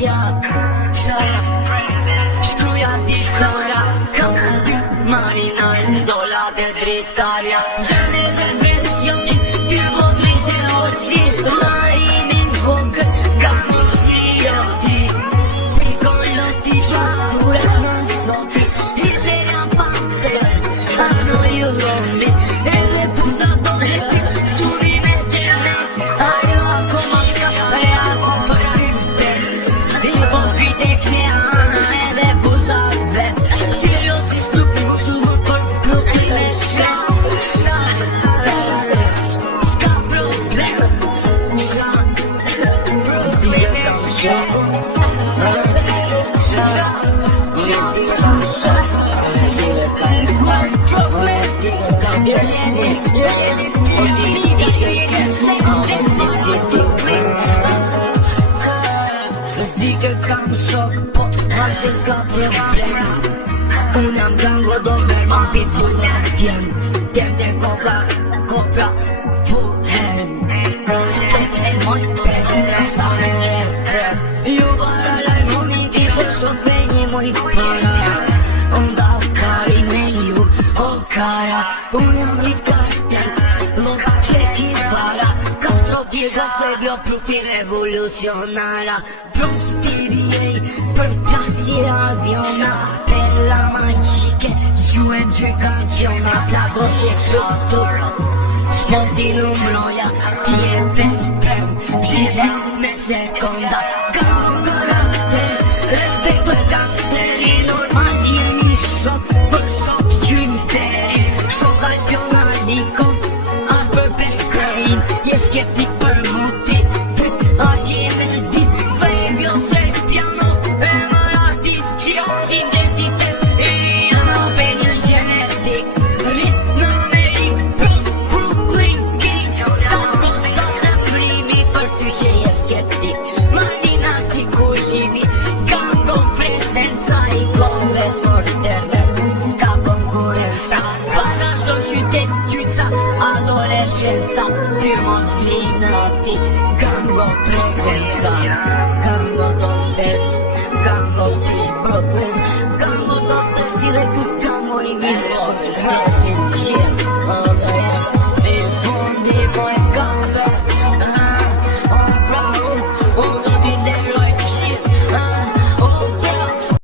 ja shkruja ditara, kam dy marinar, dola dhe dritarja. Gjene dhe presjoni, dy votri se orësi, larimin vogër, ganu si jo ti. Pikon loti shature në soti, Hitlerja pakër, ano ju lomi, edhe puza dole ti, suni me teme, ajo ako maska, reako për tyfte, hipokrite kleana edhe puza vet, seriosisht nuk mushu vët për Brooklyn me shet, s'ka problem, Zdike kam shok, po hajse s'ka problem. Unë jam gango do berman pitbullat tjem, tjem të koka, kopra, full hand. S'pot e moj, pete rasta me refren. Ju bara lajmoni ti fështot me një moj para. Unë dal kari me ju, o kara. Unë jam rrit kartel, lop qeki vara. Castro Diego Clevio pruti revolucionara. Bruce TVA për klasje aviona, per la magiche UMG campiona. Flago si tutto Sponti numroja, ti e best prem, direct me seconda. Gango karakter, respekto e gangsteri, normal jemi shok, për shok gjymteri. Shoka i pjona likon, arbër bekperin, je skeptik për muti, arti me dit, Flavio Serpiano, emër artist që identitet i janë opinion genetik. Rrit në Amerik, Brooklyn King, sa kosa se primi për ty që je skeptik. Malin artikulimi, gango prezenca i konvet moderne, ka konkurenca, pasa shdo qytet qyca, adolescenza, ty mos linati, gango prezenca, gango do stes, gango tish Brooklyn, gango do stes i dhe këtë gango i mirë, desin qim.